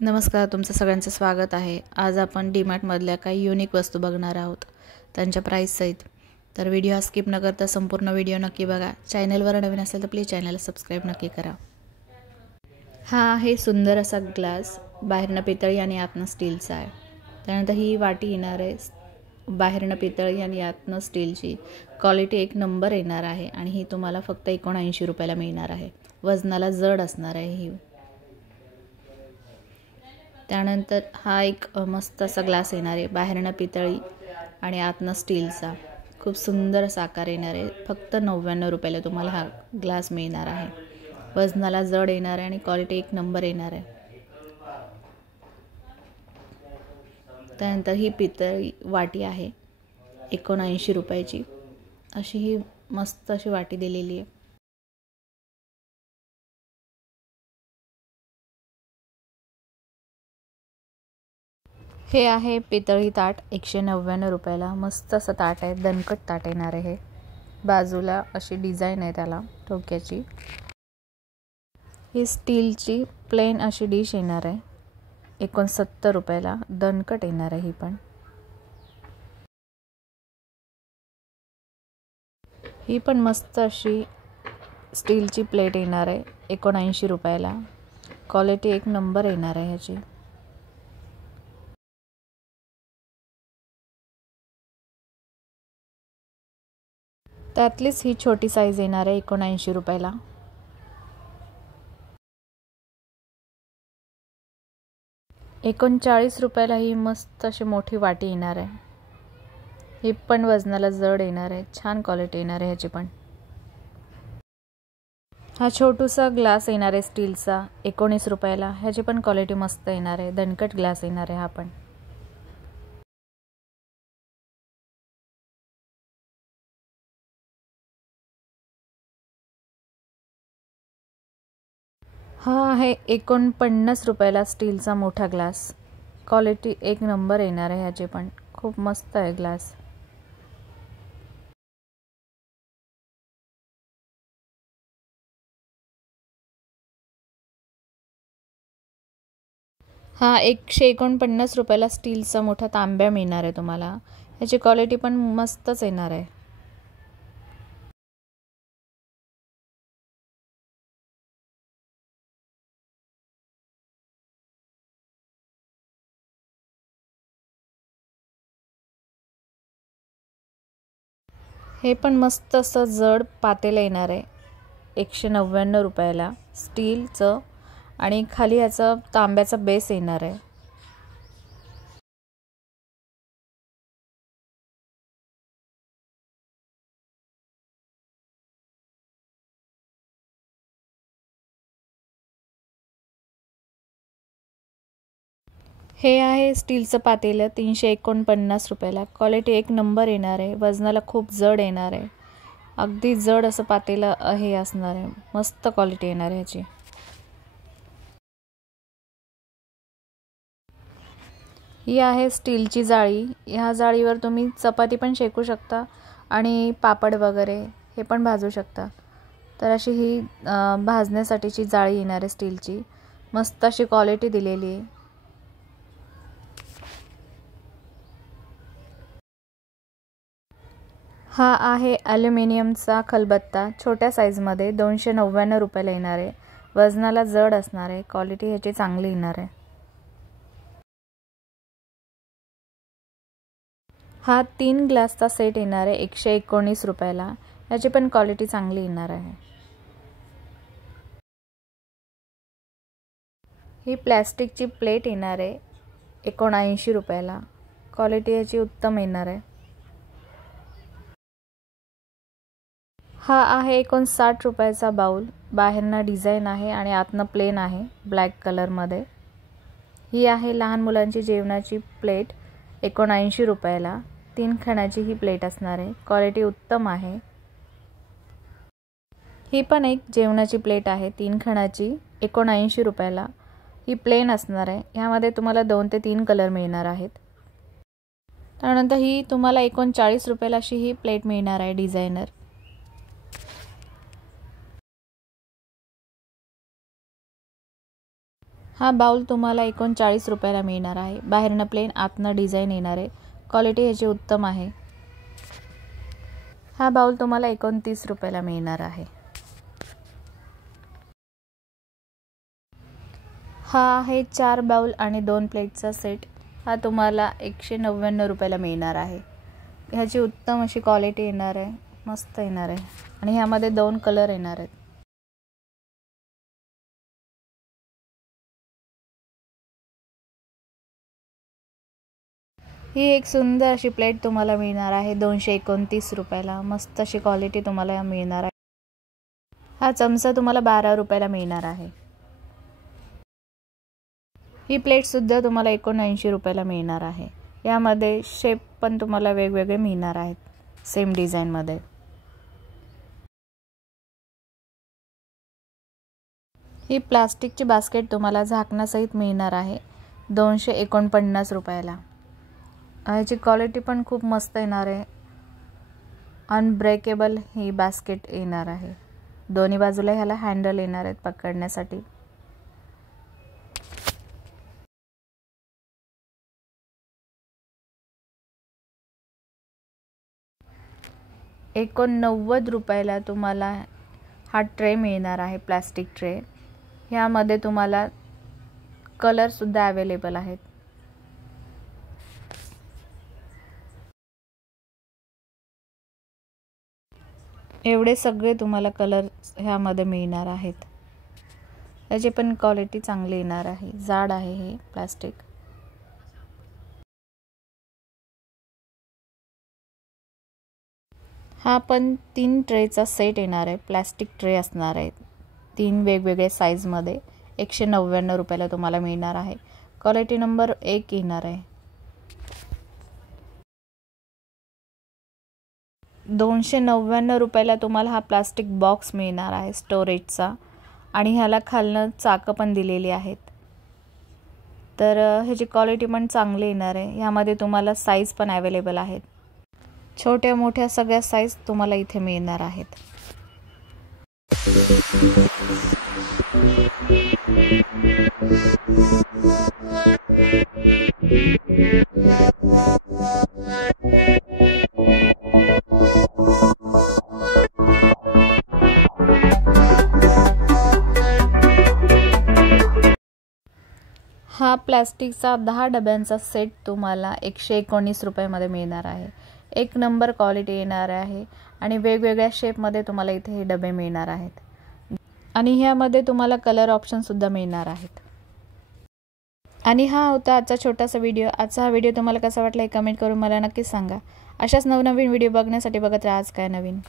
नमस्कार, तुमचं सगळ्यांचं स्वागत आहे। आज आपण डीमार्टमधल्या काही युनिक वस्तू बघणार आहोत, त्यांच्या प्राइस सहित। तर व्हिडिओ हा स्किप न करता संपूर्ण व्हिडिओ नक्की बघा। चॅनलवर नवीन असेल तर प्लीज चॅनलला सबस्क्राइब नक्की करा। हा आहे सुंदर असा ग्लास, बाहेरनं पितळी आणि आतनं स्टीलचा आहे। त्यानंतर ही वाटी येणार आहे, बाहेरनं पितळी आणि आतनं स्टीलची। क्वालिटी एक नंबर येणार आहे आणि ही तुम्हाला फक्त 79 रुपयाला मिळणार आहे। वजनाला जड असणार आहे ही। त्यानंतर हा एक मस्त असा ग्लास येणार आहे, बाहेरनं पितळी आणि आतनं स्टीलचा। खूप सुंदर असा आकार येणार आहे। फक्त 99 रुपयाला तुम्हाला हा ग्लास मिळणार आहे। वजनाला जड येणार आहे आणि क्वालिटी एक नंबर येणार आहे। त्यानंतर ही पितळी वाटी आहे, 79 रुपयाची। अशी ही मस्त अशी वाटी दिलेली आहे। हे आहे पितळी ताट, 199 रुपयाला। मस्त असं ताट आहे, दणकट ताट येणार आहे। हे बाजूला अशी डिझाईन आहे त्याला ठोक्याची। ही स्टीलची प्लेन अशी डिश येणार आहे, 69 रुपयाला। दणकट येणार आहे ही पण। ही पण मस्त अशी स्टीलची प्लेट येणार आहे, 79 रुपयाला। क्वालिटी एक नंबर येणार आहे ह्याची। त्यातलीच ही छोटी साईज येणार आहे, 79 रुपयाला। ₹39 ही मस्त अशी मोठी वाटी येणार आहे। ही पण वजनाला जड येणार आहे, छान क्वालिटी येणार आहे ह्याची पण। हा छोटूसा ग्लास येणार आहे स्टीलचा, 19 रुपयाला। ह्याची पण क्वालिटी मस्त येणार आहे, दणकट ग्लास येणार आहे हा पण। हा आहे 49 रुपयाला स्टीलचा मोठा ग्लास। क्वालिटी एक नंबर येणार आहे ह्याची पण, खूप मस्त आहे ग्लास। हा 149 रुपयाला स्टीलचा मोठा तांब्या मिळणार आहे तुम्हाला। ह्याची क्वालिटी पण मस्तच येणार आहे। हे पण मस्त असं जड पातेलं येणार आहे, 199 रुपयाला स्टीलचं। आणि खाली ह्याचा तांब्याचा बेस येणार आहे। हे आहे स्टीलचं पातेलं, 349 रुपयाला। क्वालिटी एक नंबर येणार आहे, वजनाला खूप जड येणार आहे। अगदी जड असं पातेलं हे असणार आहे, मस्त क्वालिटी येणार आहे ह्याची। ही आहे स्टीलची जाळी। ह्या जाळीवर तुम्ही चपाती पण शेकू शकता आणि पापड वगैरे हे पण भाजू शकता। तर अशी ही भाजण्यासाठीची जाळी येणार आहे स्टीलची, मस्त अशी क्वालिटी दिलेली आहे। हा आहे ॲल्युमिनियमचा खलबत्ता, छोट्या साईजमध्ये, 299 रुपयाला येणार आहे। वजनाला जड असणार आहे, क्वालिटी ह्याची चांगली येणार आहे। हा 3 ग्लासचा सेट येणार आहे, 119 रुपयाला। ह्याची पण क्वालिटी चांगली येणार आहे। ही प्लॅस्टिकची प्लेट येणार आहे, 79 रुपयाला। क्वालिटी ह्याची उत्तम येणार आहे। हा आहे 59 रुपयाचा बाउल, बाहेरनं डिझाईन आहे आणि आतनं प्लेन आहे, ब्लॅक कलरमध्ये। ही आहे लहान मुलांची जेवणाची प्लेट, 79 रुपयाला। 3 खणाची ही प्लेट असणार आहे, क्वालिटी उत्तम आहे। ही पण एक जेवणाची प्लेट आहे, 3 खणाची, 79 रुपयाला। ही प्लेन असणार आहे, ह्यामध्ये तुम्हाला 2 ते 3 कलर मिळणार आहेत। त्यानंतर ही तुम्हाला 39 रुपयाला अशी ही प्लेट मिळणार आहे, डिझायनर। हा बाउल तुम्हाला 39 रुपयाला मिळणार आहे. बाहेरनं प्लेन, आतनं डिझाईन येणार आहे. क्वालिटी ह्याची उत्तम आहे. हा बाउल तुम्हाला 29 रुपयाला मिळणार आहे. हा आहे 4 बाउल आणि 2 प्लेटचा सेट. हा तुम्हाला 199 रुपयाला मिळणार आहे. ह्याची उत्तम अशी क्वालिटी येणार आहे, मस्त येणार आहे आणि ह्यामध्ये 2 कलर येणार आहेत. ही एक सुंदर अशी प्लेट तुम्हाला मिळणार आहे 229 रुपयाला. मस्त अशी क्वालिटी तुम्हाला मिळणार आहे. हा चमचा तुम्हाला 12 रुपयाला मिळणार आहे. ही प्लेटसुद्धा तुम्हाला 79 रुपयाला मिळणार आहे. यामध्ये शेप पण तुम्हाला वेगवेगळे मिळणार आहेत सेम डिझाईनमध्ये. ही प्लास्टिकची बास्केट तुम्हाला झाकणासहित मिळणार आहे 249 रुपयाला. ह्याची क्वालिटी पण खूप मस्त येणार आहे. अनब्रेकेबल ही बास्केट येणार आहे. दोन्ही बाजूला ह्याला हँडल येणार आहेत पकडण्यासाठी. ₹89 तुम्हाला हा ट्रे मिळणार आहे, प्लास्टिक ट्रे. ह्यामध्ये तुम्हाला कलरसुद्धा अवेलेबल आहेत. एवढे सगळे तुम्हाला कलर ह्यामध्ये मिळणार आहेत. त्याची पण क्वालिटी चांगली येणार आहे. जाड आहे हे प्लास्टिक. हा पण 3 ट्रेचा सेट येणार आहे. प्लास्टिक ट्रे असणार आहे 3 वेगवेगळे साईजमध्ये. 199 रुपयाला तुम्हाला मिळणार आहे. क्वालिटी नंबर 1 येणार आहे. 299 रुपयाला तुम्हाला हा प्लास्टिक बॉक्स मिळणार आहे स्टोरेजचा आणि ह्याला खालनं चाकं पण दिलेली आहेत. तर ह्याची क्वालिटी पण चांगली येणार आहे. ह्यामध्ये तुम्हाला साईज पण अवेलेबल आहेत. छोट्या मोठ्या सगळ्या साईज तुम्हाला इथे मिळणार आहेत. हा प्लास्टिकचा 10 डब्यांचा सेट तुम्हाला 119 रुपयामध्ये मिळणार आहे. 1 नंबर क्वालिटी येणार आहे आणि वेगवेगळ्या शेपमध्ये तुम्हाला इथे हे डबे मिळणार आहेत आणि ह्यामध्ये तुम्हाला कलर ऑप्शनसुद्धा मिळणार आहेत. आणि हा होता आजचा छोटासा व्हिडिओ. आजचा हा व्हिडिओ तुम्हाला कसा वाटला हे कमेंट करून मला नक्कीच सांगा. अशाच नवनवीन व्हिडिओ बघण्यासाठी बघत राहा आज काय नवीन.